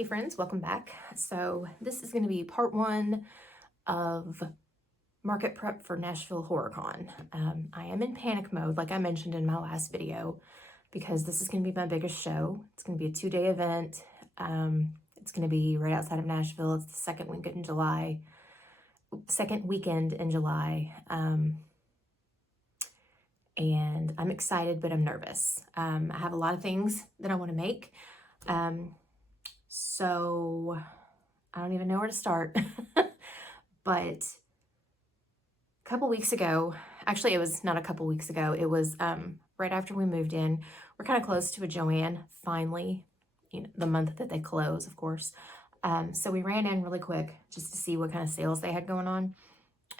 Hey friends, welcome back. So this is going to be part one of market prep for Nashville Horror Con. I am in panic mode, like I mentioned in my last video, because this is going to be my biggest show. It's going to be a 2-day event. It's going to be right outside of Nashville. It's the second weekend in July. And I'm excited, but I'm nervous. I have a lot of things that I want to make. So I don't even know where to start. But a couple weeks ago, actually it was not a couple weeks ago, it was right after we moved in. We're kind of close to a Joann, finally, the month that they close, of course. So we ran in really quick just to see what kind of sales they had going on.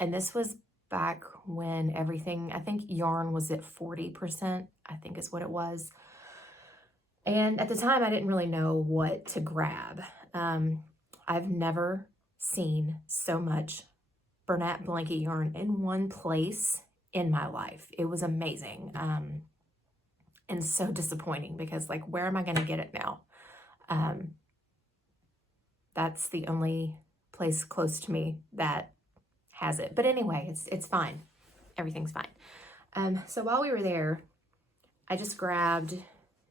And this was back when everything, I think yarn was at 40%, I think is what it was. And at the time, I didn't really know what to grab. I've never seen so much Bernat blanket yarn in one place in my life. It was amazing. And so disappointing because, like, where am I going to get it now? That's the only place close to me that has it. But anyway, it's fine. Everything's fine. So while we were there, I just grabbed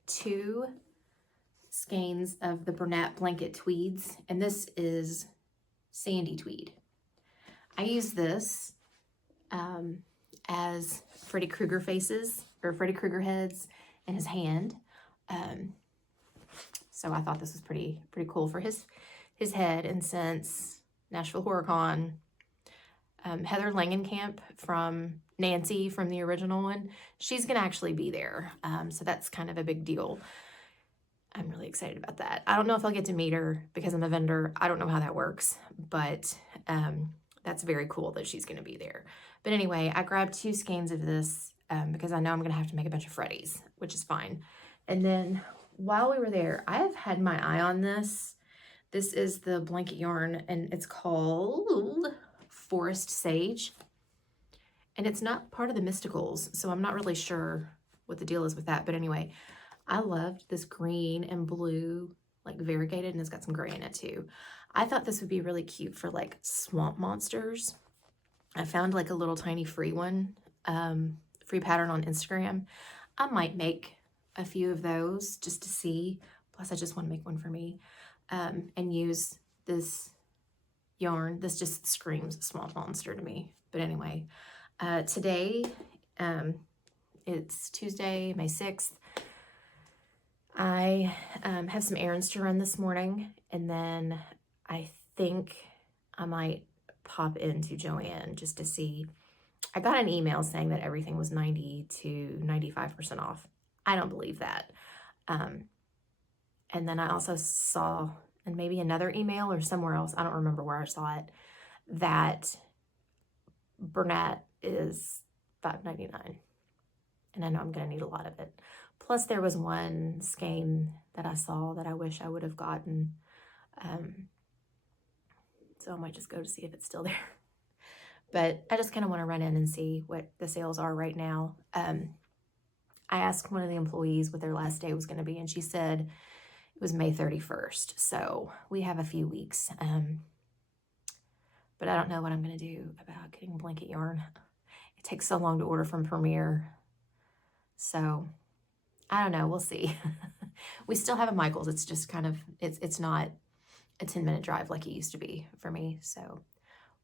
2 skeins of the Bernat blanket tweeds, and this is sandy tweed. I use this as Freddy Krueger faces, or Freddy Krueger heads in his hand. So I thought this was pretty cool for his head. And since Nashville Horror Con, Heather Langenkamp from Nancy from the original one, she's gonna actually be there. So that's kind of a big deal. I'm really excited about that. I don't know if I'll get to meet her because I'm a vendor. I don't know how that works, but that's very cool that she's gonna be there. But anyway, I grabbed 2 skeins of this because I know I'm gonna have to make a bunch of Freddies, which is fine. And then while we were there, I have had my eye on this. This is the blanket yarn, and it's called Forest Sage. And it's not part of the Mysticals, so I'm not really sure what the deal is with that. But anyway, I loved this green and blue, like variegated, and it's got some gray in it too. I thought this would be really cute for like swamp monsters. I found like a little tiny free one, free pattern on Instagram. I might make a few of those just to see. Plus I just want to make one for me, and use this yarn. This just screams swamp monster to me. But anyway, today, it's Tuesday, May 6th. I have some errands to run this morning, and then I think I might pop into Joann just to see. I got an email saying that everything was 90 to 95% off. I don't believe that. And then I also saw, and maybe another email or somewhere else, I don't remember where I saw it, that Bernat is $5.99. And I know I'm going to need a lot of it. Plus there was one skein that I saw that I wish I would have gotten. So I might just go to see if it's still there. But I just kind of want to run in and see what the sales are right now. I asked one of the employees what their last day was going to be, and she said it was May 31st. So we have a few weeks. But I don't know what I'm going to do about getting blanket yarn. It takes so long to order from Premier. So I don't know. We'll see. We still have a Michael's. It's just kind of, it's not a 10-minute drive like it used to be for me. So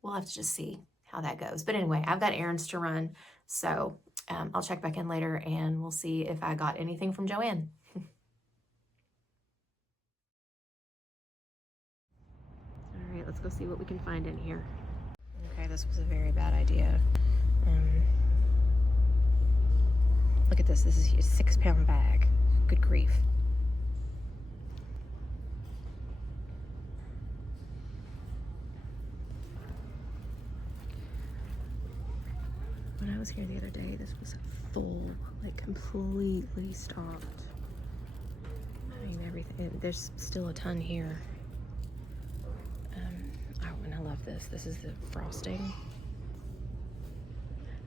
we'll have to just see how that goes. But anyway, I've got errands to run. So I'll check back in later and we'll see if I got anything from Joann. All right, let's go see what we can find in here. Okay, this was a very bad idea. Look at this. This is a 6-pound bag. Good grief. When I was here the other day, this was full, like completely stocked. I mean, everything. There's still a ton here. Oh, and I love this. This is the frosting.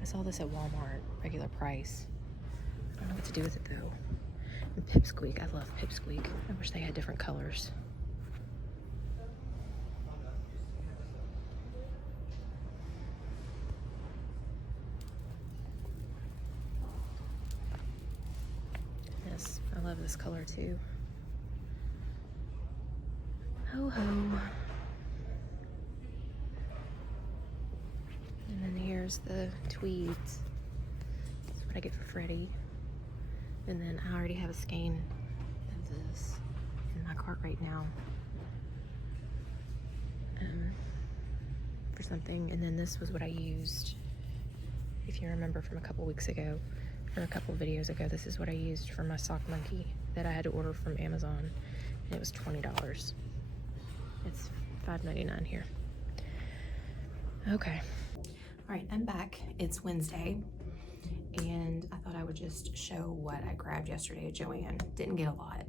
I saw this at Walmart, regular price. I don't know what to do with it though. And Pipsqueak, I love Pipsqueak. I wish they had different colors. love this color too. Ho ho. And then here's the tweeds. That's what I get for Freddie. And then I already have a skein of this in my cart right now for something. And then this was what I used, if you remember from a couple weeks ago, or a couple videos ago, this is what I used for my sock monkey that I had to order from Amazon, and it was $20. It's $5.99 here. Okay. All right, I'm back. It's Wednesday, and I thought I would just show what I grabbed yesterday at Joann. Didn't get a lot.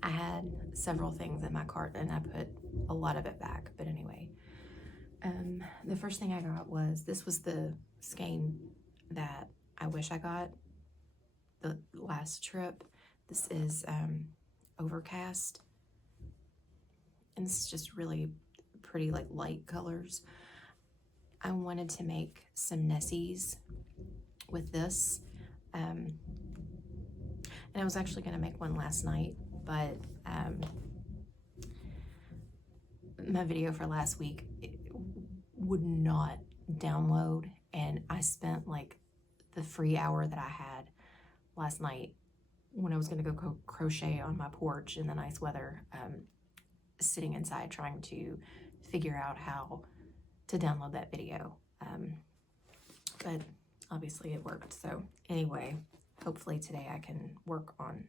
I had several things in my cart, and I put a lot of it back, but anyway. The first thing I got was, this was the skein that I wish I got the last trip. This is Overcast, and this is just really pretty, like, light colors. I wanted to make some Nessies with this, and I was actually going to make one last night, but my video for last week would not download, and I spent like the free hour that I had last night when I was going to go crochet on my porch in the nice weather, sitting inside trying to figure out how to download that video, but obviously it worked. So anyway, hopefully today I can work on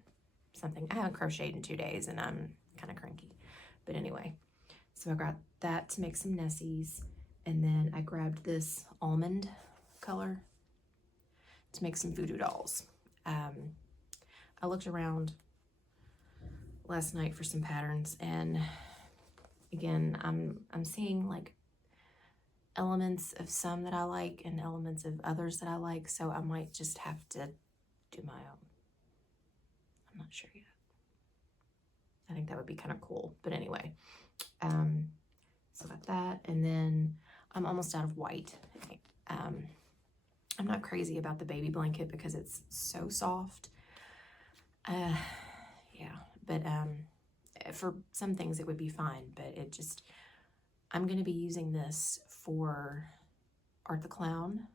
something. I haven't crocheted in 2 days and I'm kind of cranky, but anyway, so I got that to make some Nessies, and then I grabbed this almond color to make some voodoo dolls. I looked around last night for some patterns, and again, I'm seeing like elements of some that I like and elements of others that I like, so I might just have to do my own. I'm not sure yet. I think that would be kind of cool, but anyway, so got that, and then I'm almost out of white. I'm not crazy about the baby blanket because it's so soft. Yeah, but for some things it would be fine, but it just, I'm going to be using this for Art the Clown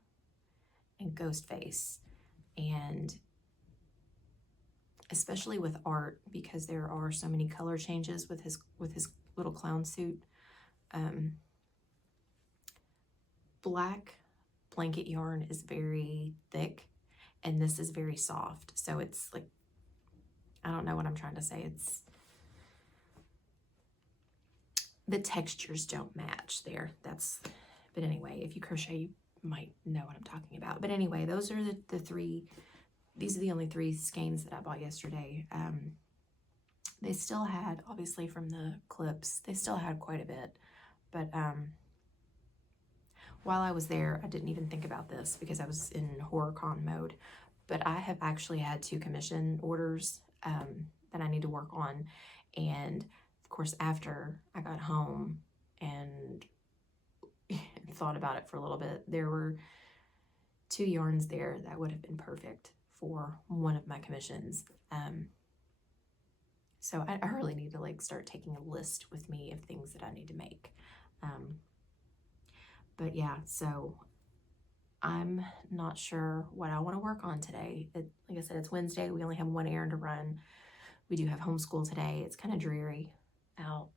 and Ghostface, and especially with Art, because there are so many color changes with his little clown suit. Black blanket yarn is very thick, and this is very soft, so it's like, I don't know what I'm trying to say. It's, the textures don't match there. That's, but anyway, if you crochet, you might know what I'm talking about. But anyway, those are the three, these are the only 3 skeins that I bought yesterday. They still had, obviously from the clips, they still had quite a bit, but while I was there, I didn't even think about this because I was in Horror Con mode, but I have actually had 2 commission orders that I need to work on. And of course, after I got home and thought about it for a little bit, there were 2 yarns there that would have been perfect for one of my commissions. So I really need to like start taking a list with me of things that I need to make. But yeah, so I'm not sure what I want to work on today. Like I said, it's Wednesday. We only have one errand to run. We do have homeschool today. It's kind of dreary out,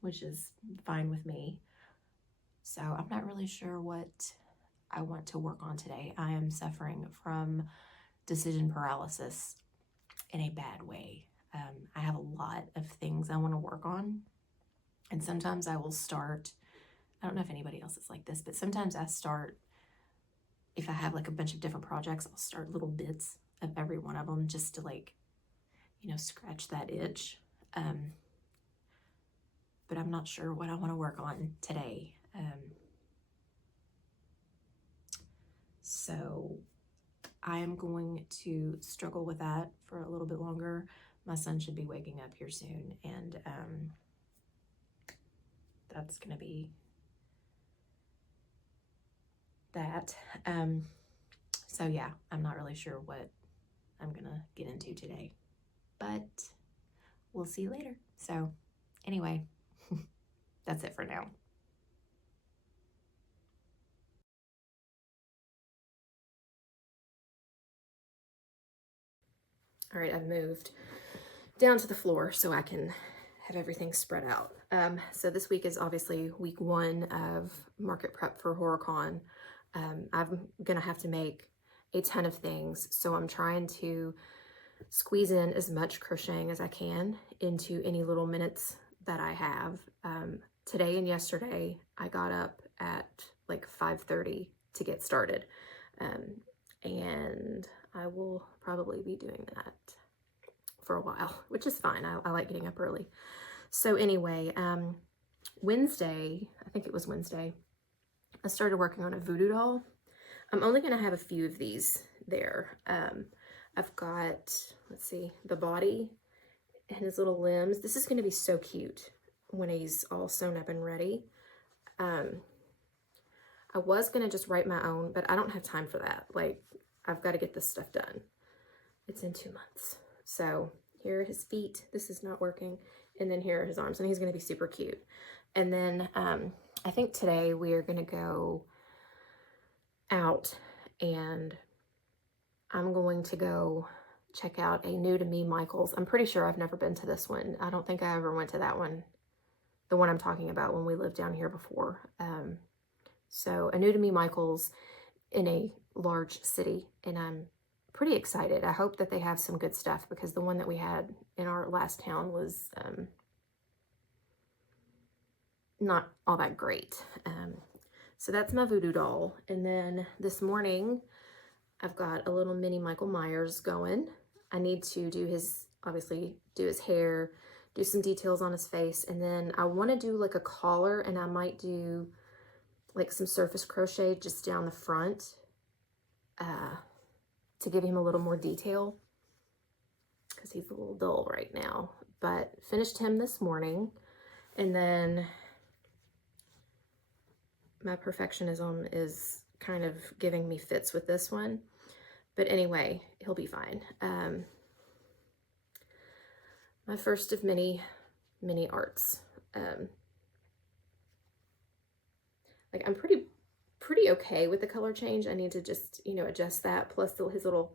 which is fine with me. So I'm not really sure what I want to work on today. I am suffering from decision paralysis in a bad way. I have a lot of things I want to work on, and sometimes I will start, I don't know if anybody else is like this, but sometimes I start, if I have like a bunch of different projects, I'll start little bits of every one of them just to like, you know, scratch that itch. But I'm not sure what I want to work on today. So I am going to struggle with that for a little bit longer. My son should be waking up here soon, and that's going to be that. So yeah, I'm not really sure what I'm gonna get into today, but we'll see later. So anyway, that's it for now. All right, I've moved down to the floor so I can have everything spread out. So this week is obviously week 1 of market prep for Horror Con. I'm gonna have to make a ton of things, so I'm trying to squeeze in as much crocheting as I can into any little minutes that I have. Today and yesterday, I got up at like 5:30 to get started, and I will probably be doing that for a while, which is fine. I like getting up early. So anyway, Wednesday, I think it was Wednesday, I started working on a voodoo doll. I'm only going to have a few of these there. I've got, let's see, the body and his little limbs. This is going to be so cute when he's all sewn up and ready. I was going to just write my own, but I don't have time for that. Like, I've got to get this stuff done. It's in 2 months. So here are his feet. This is not working. And then here are his arms, and he's going to be super cute. And then I think today we are going to go out, and I'm going to go check out a new to me Michael's. I'm pretty sure I've never been to this one. I don't think I ever went to that one, the one I'm talking about when we lived down here before. So a new to me Michael's in a large city, and I'm pretty excited. I hope that they have some good stuff, because the one that we had in our last town was not all that great. So that's my voodoo doll. And then this morning, I've got a little mini Michael Myers going. I need to do his, obviously, do his hair, do some details on his face, and then I want to do like a collar, and I might do like some surface crochet just down the front to give him a little more detail, because he's a little dull right now. But finished him this morning, and then my perfectionism is kind of giving me fits with this one. But anyway, he'll be fine. My first of many arts. Like, I'm pretty okay with the color change. I need to just, you know, adjust that, plus his little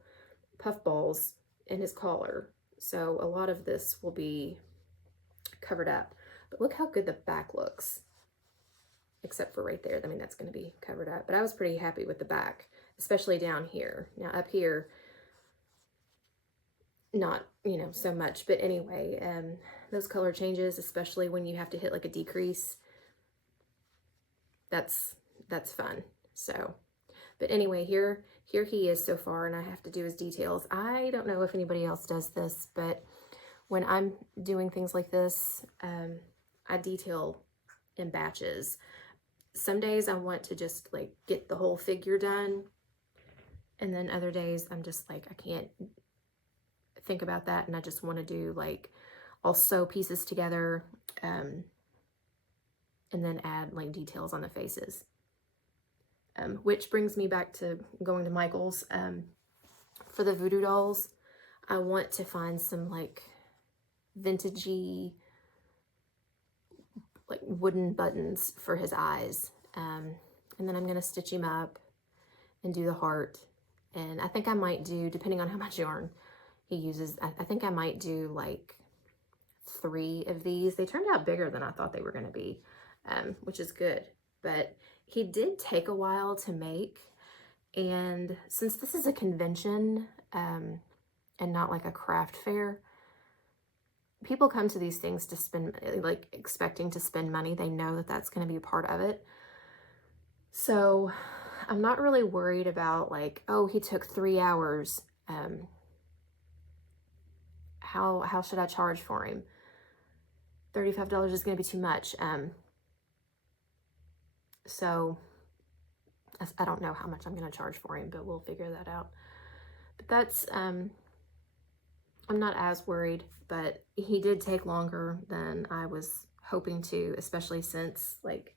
puff balls and his collar. So a lot of this will be covered up. But look how good the back looks, except for right there. I mean, that's going to be covered up. But I was pretty happy with the back, especially down here. Now up here, not, you know, so much. But anyway, those color changes, especially when you have to hit like a decrease, that's fun. So, but anyway, here he is so far, and I have to do his details. I don't know if anybody else does this, but when I'm doing things like this, I detail in batches. Some days I want to just like get the whole figure done, and then other days I'm just like, I can't think about that, and I just want to do like, I'll sew pieces together, and then add like details on the faces. Which brings me back to going to Michael's. For the voodoo dolls, I want to find some like vintagey, like wooden buttons for his eyes. And then I'm going to stitch him up and do the heart. And I think I might do, depending on how much yarn he uses, I think I might do like 3 of these. They turned out bigger than I thought they were going to be, which is good. But he did take a while to make, and since this is a convention and not like a craft fair, people come to these things to spend, like expecting to spend money. They know that that's going to be a part of it. So I'm not really worried about like, oh, he took 3 hours. How should I charge for him? $35 is going to be too much. So I don't know how much I'm going to charge for him, but we'll figure that out. But that's, I'm not as worried, but he did take longer than I was hoping to, especially since like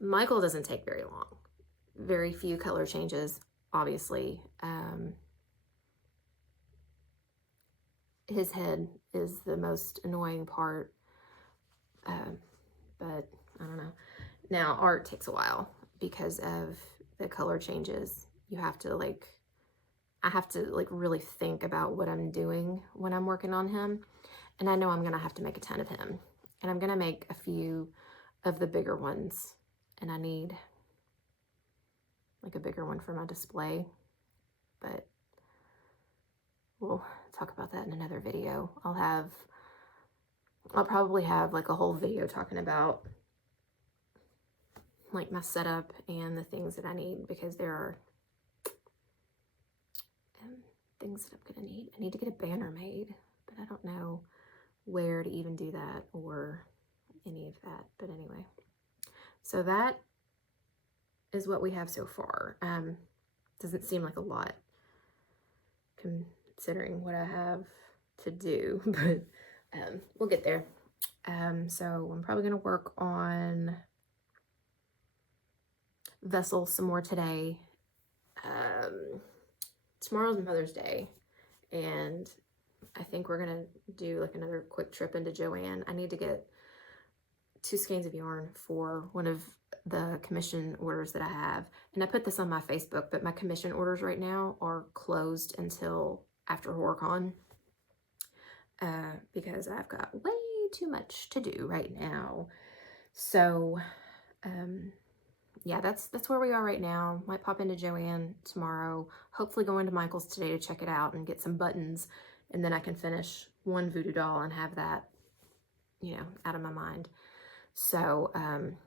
Michael doesn't take very long. Very few color changes, obviously. his head is the most annoying part, but I don't know. Now, art takes a while because of the color changes. You have to like, I have to like really think about what I'm doing when I'm working on him. And I know I'm gonna have to make a ton of him. And I'm gonna make a few of the bigger ones. And I need like a bigger one for my display. But we'll talk about that in another video. I'll probably have like a whole video talking about like my setup and the things that I need, because there are things that I'm gonna need. I need to get a banner made, but I don't know where to even do that or any of that. But anyway, so that is what we have so far. Doesn't seem like a lot considering what I have to do, but we'll get there. So I'm probably gonna work on Vessel some more today. Tomorrow's Mother's Day, and I think we're gonna do like another quick trip into Joann. I need to get 2 skeins of yarn for one of the commission orders that I have. And I put this on my Facebook, but my commission orders right now are closed until after HorrorCon, because I've got way too much to do right now. So yeah, that's where we are right now. Might pop into Joann tomorrow. Hopefully go into Michael's today to check it out and get some buttons, and then I can finish one voodoo doll and have that, you know, out of my mind. So I'm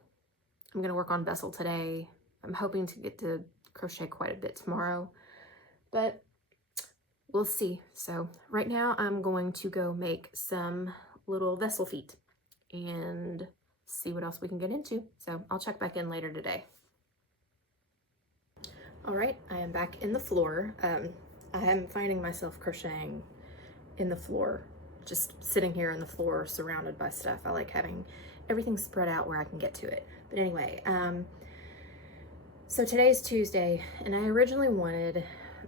gonna work on Vessel today. I'm hoping to get to crochet quite a bit tomorrow, but we'll see. So right now I'm going to go make some little Vessel feet and see what else we can get into. So I'll check back in later today. All right, I am back in the floor. I am finding myself crocheting in the floor, just sitting here in the floor surrounded by stuff. I like having everything spread out where I can get to it. But anyway, so today's Tuesday, and I originally wanted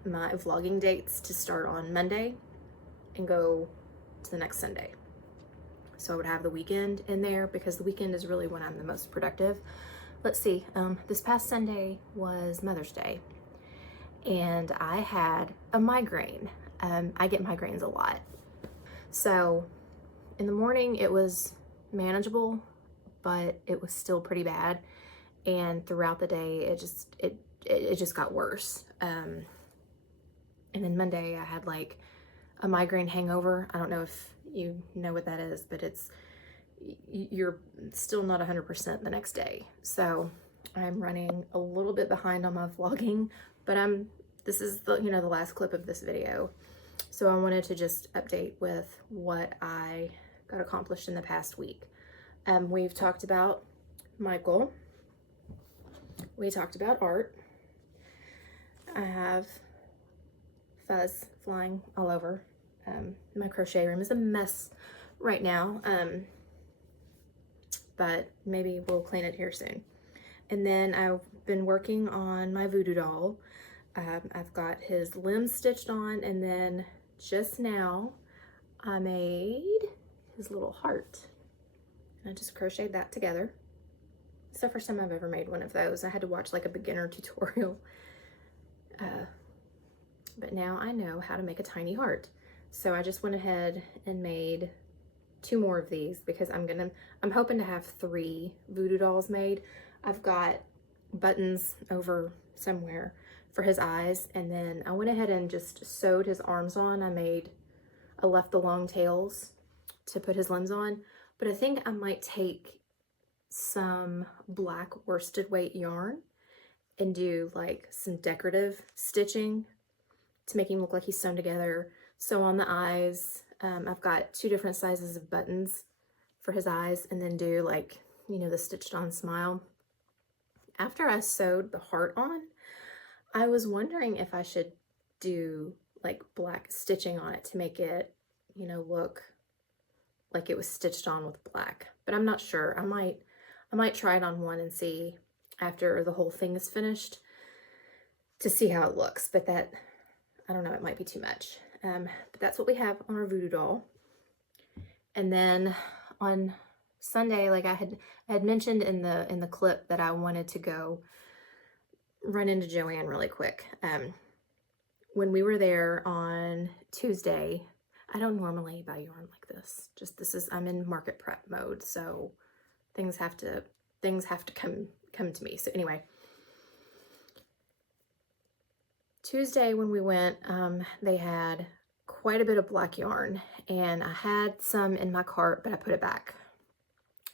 my vlogging dates to start on Monday and go to the next Sunday. So I would have the weekend in there, because the weekend is really when I'm the most productive. Let's see, this past Sunday was Mother's Day, and I had a migraine. I get migraines a lot. So in the morning it was manageable, but it was still pretty bad. And throughout the day, it just got worse. And then Monday I had like a migraine hangover. I don't know if you know what that is, but you're still not 100% the next day. So I'm running a little bit behind on my vlogging, but this is the, you know, the last clip of this video. So I wanted to just update with what I got accomplished in the past week. We've talked about Michael. We talked about art. I have fuzz flying all over. My crochet room is a mess right now, but maybe we'll clean it here soon. And then I've been working on my voodoo doll. I've got his limbs stitched on, and then just now I made his little heart. And I just crocheted that together. It's the first time I've ever made one of those. I had to watch like a beginner tutorial. But now I know how to make a tiny heart. So I just went ahead and made 2 more of these, because I'm hoping to have 3 voodoo dolls made. I've got buttons over somewhere for his eyes, and then I went ahead and just sewed his arms on. I left the long tails to put his limbs on, but I think I might take some black worsted weight yarn and do like some decorative stitching to make him look like he's sewn together. So on the eyes, I've got 2 different sizes of buttons for his eyes, and then do like, you know, the stitched on smile. After I sewed the heart on, I was wondering if I should do like black stitching on it to make it, you know, look like it was stitched on with black, but I'm not sure. I might try it on one and see after the whole thing is finished to see how it looks, but that, I don't know, it might be too much. But that's what we have on our voodoo doll. And then on Sunday, like I had mentioned in the clip that I wanted to go run into Joann really quick. When we were there on Tuesday, I don't normally buy yarn like this. I'm in market prep mode, so things have to come to me. So anyway, Tuesday when we went, they had quite a bit of black yarn, and I had some in my cart, but I put it back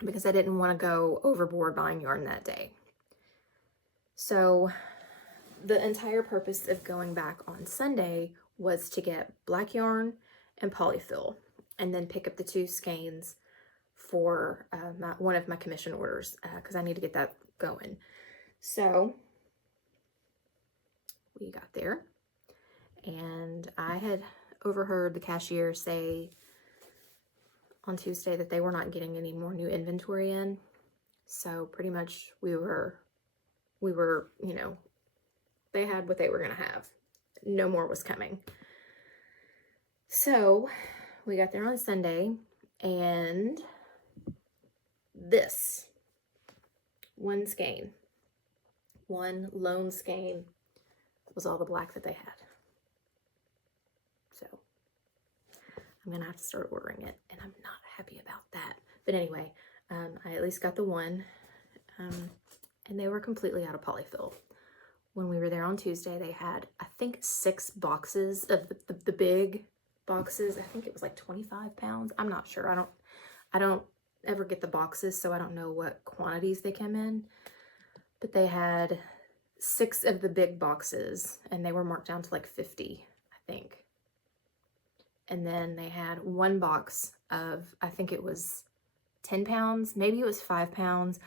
because I didn't want to go overboard buying yarn that day. So the entire purpose of going back on Sunday was to get black yarn and polyfill, and then pick up the 2 skeins for one of my commission orders, because I need to get that going. So we got there, and I had overheard the cashier say on Tuesday that they were not getting any more new inventory in. So pretty much we were, you know, they had what they were going to have. No more was coming. So we got there on Sunday, and this one lone skein was all the black that they had. So I'm gonna have to start ordering it, and I'm not happy about that. But anyway, I at least got the one, and they were completely out of polyfill. When we were there on Tuesday, they had, I think, 6 boxes of the big boxes. I think it was like 25 pounds. I'm not sure. I don't ever get the boxes, so I don't know what quantities they come in. But they had 6 of the big boxes, and they were marked down to like 50, I think. And then they had 1 box of, I think it was 10 pounds, maybe it was 5 pounds.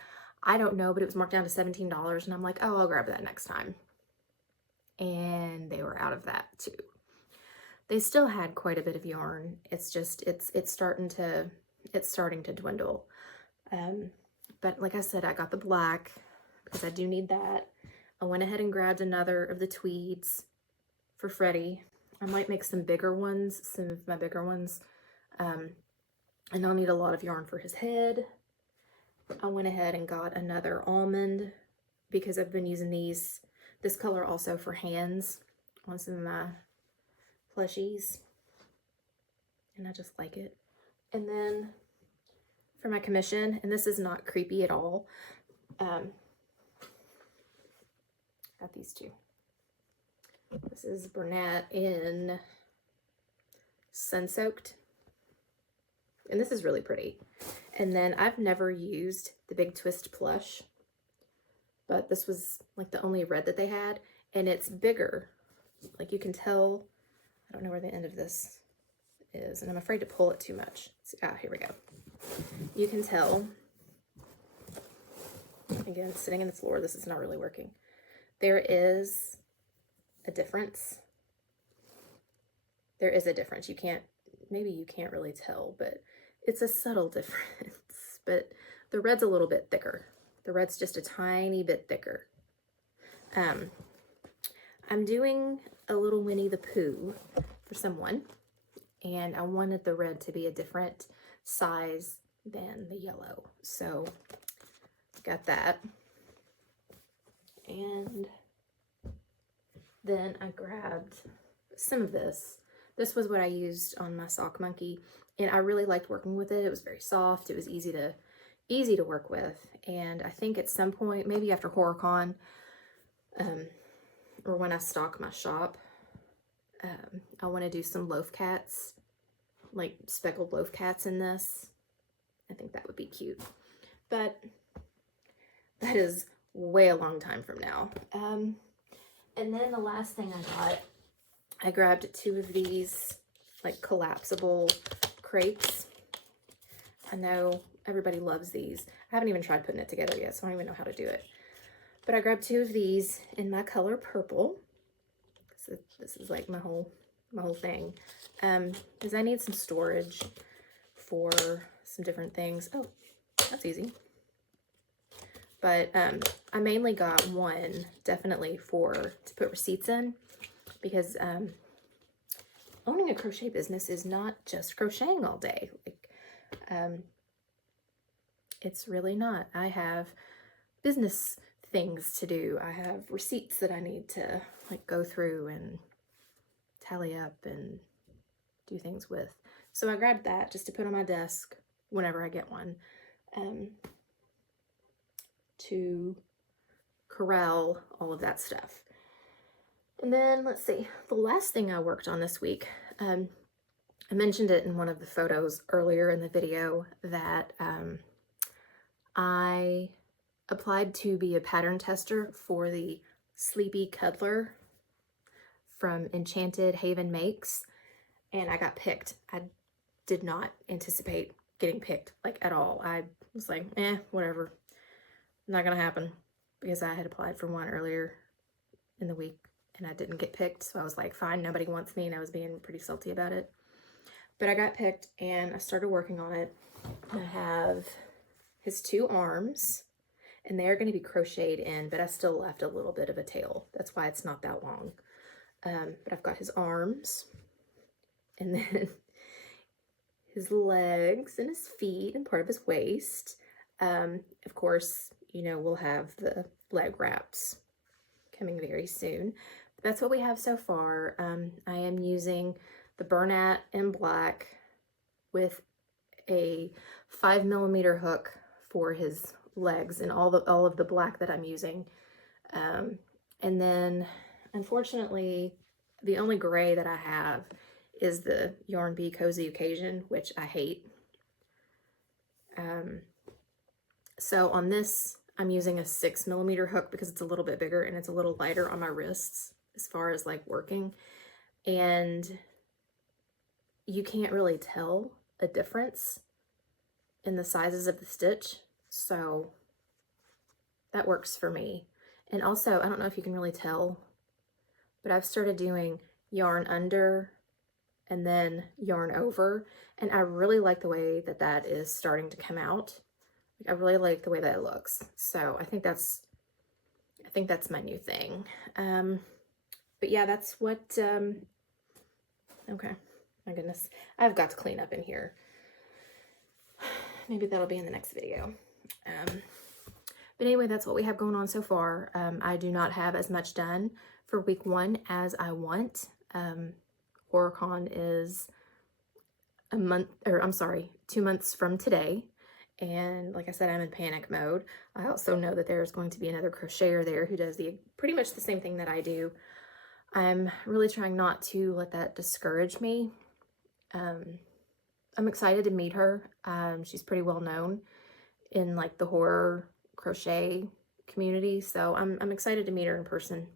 I don't know, but it was marked down to $17, and I'm like, oh, I'll grab that next time. And they were out of that too. They still had quite a bit of yarn. It's just, it's starting to dwindle. But like I said, I got the black because I do need that. I went ahead and grabbed another of the tweeds for Freddie. I might make some bigger ones, some of my bigger ones. And I'll need a lot of yarn for his head. I went ahead and got another almond because I've been using this color also for hands on some of my plushies. And I just like it. And then for my commission, and this is not creepy at all, got these 2. This is Bernat in Sun Soaked. And this is really pretty. And then I've never used the Big Twist plush, but this was like the only red that they had, and it's bigger. Like you can tell, I don't know where the end of this is, and I'm afraid to pull it too much. Here we go. You can tell, again, sitting on the floor, this is not really working. There is a difference. There is a difference. Maybe you can't really tell, but it's a subtle difference. But the red's a little bit thicker. The red's just a tiny bit thicker. I'm doing a little Winnie the Pooh for someone, and I wanted the red to be a different size than the yellow. So got that. And then I grabbed some of this. This was what I used on my sock monkey, and I really liked working with it. It was very soft. It was easy to work with. And I think at some point, maybe after Horror Con, or when I stock my shop, I want to do some loaf cats, like speckled loaf cats in this. I think that would be cute. But that is way a long time from now. And then the last thing I grabbed 2 of these like collapsible crepes. I know everybody loves these. I haven't even tried putting it together yet, so I don't even know how to do it. But I grabbed 2 of these in my color purple. So this is like my whole thing. Because I need some storage for some different things. Oh, that's easy. But I mainly got one definitely to put receipts in, because owning a crochet business is not just crocheting all day. Like, it's really not. I have business things to do. I have receipts that I need to like go through and tally up and do things with. So I grabbed that just to put on my desk whenever I get one, to corral all of that stuff. And then let's see, the last thing I worked on this week, I mentioned it in one of the photos earlier in the video that I applied to be a pattern tester for the Sleepy Cuddler from Enchanted Haven Makes, and I got picked. I did not anticipate getting picked, like, at all. I was like, whatever, not gonna happen, because I had applied for one earlier in the week and I didn't get picked, so I was like, fine, nobody wants me, and I was being pretty salty about it. But I got picked and I started working on it. I have his 2 arms, and they are going to be crocheted in, but I still left a little bit of a tail. That's why it's not that long. But I've got his arms, and then his legs and his feet and part of his waist. Of course, you know, we'll have the leg wraps coming very soon. But that's what we have so far. I am using the Bernat in black with a 5mm hook for his legs and all of the black that I'm using. And then unfortunately, the only gray that I have is the Yarn Bee Cozy Occasion, which I hate. So on this, I'm using a 6mm hook because it's a little bit bigger and it's a little lighter on my wrists as far as like working. And you can't really tell a difference in the sizes of the stitch. So that works for me. And also, I don't know if you can really tell, but I've started doing yarn under and then yarn over, and I really like the way that that is starting to come out. I really like the way that it looks. So I think that's my new thing. But yeah, that's what, okay, my goodness, I've got to clean up in here. Maybe that'll be in the next video. But anyway, that's what we have going on so far. I do not have as much done for week 1 as I want. Horror Con is 2 months from today. And like I said, I'm in panic mode. I also know that there's going to be another crocheter there who does pretty much the same thing that I do. I'm really trying not to let that discourage me. I'm excited to meet her. She's pretty well known in like the horror crochet community, so I'm excited to meet her in person.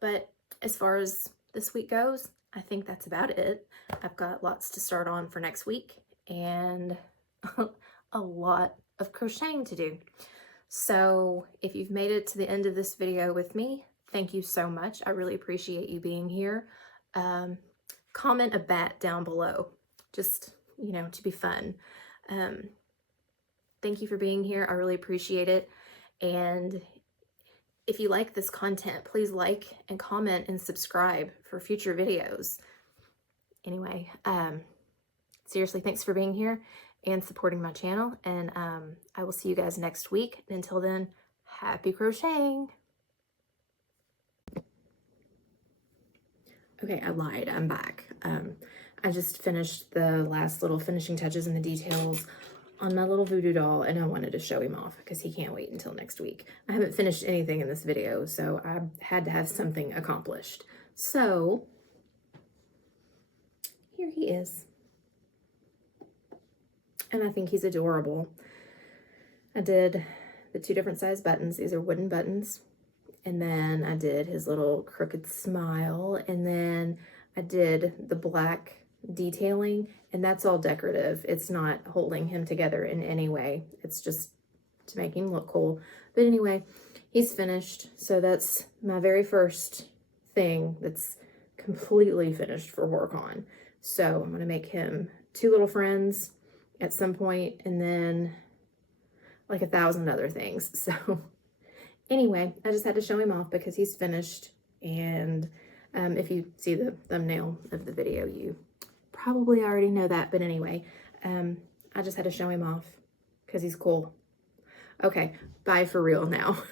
But as far as this week goes, I think that's about it. I've got lots to start on for next week and a lot of crocheting to do. So if you've made it to the end of this video with me, thank you so much. I really appreciate you being here. Comment a bat down below, just, you know, to be fun. Thank you for being here. I really appreciate it. And if you like this content, please like and comment and subscribe for future videos. Anyway, seriously, thanks for being here and supporting my channel. And I will see you guys next week. And until then, happy crocheting. Okay, I lied. I'm back. I just finished the last little finishing touches and the details on my little voodoo doll, and I wanted to show him off because he can't wait until next week. I haven't finished anything in this video, so I had to have something accomplished. So here he is. And I think he's adorable. I did the 2 different size buttons. These are wooden buttons. And then I did his little crooked smile, and then I did the black detailing, and that's all decorative. It's not holding him together in any way. It's just to make him look cool. But anyway, he's finished. So that's my very first thing that's completely finished for Horror Con. So I'm going to make him 2 little friends at some point, and then like 1,000 other things. So anyway, I just had to show him off because he's finished, and If you see the thumbnail of the video, you probably already know that, but anyway, I just had to show him off because he's cool. Okay, bye for real now.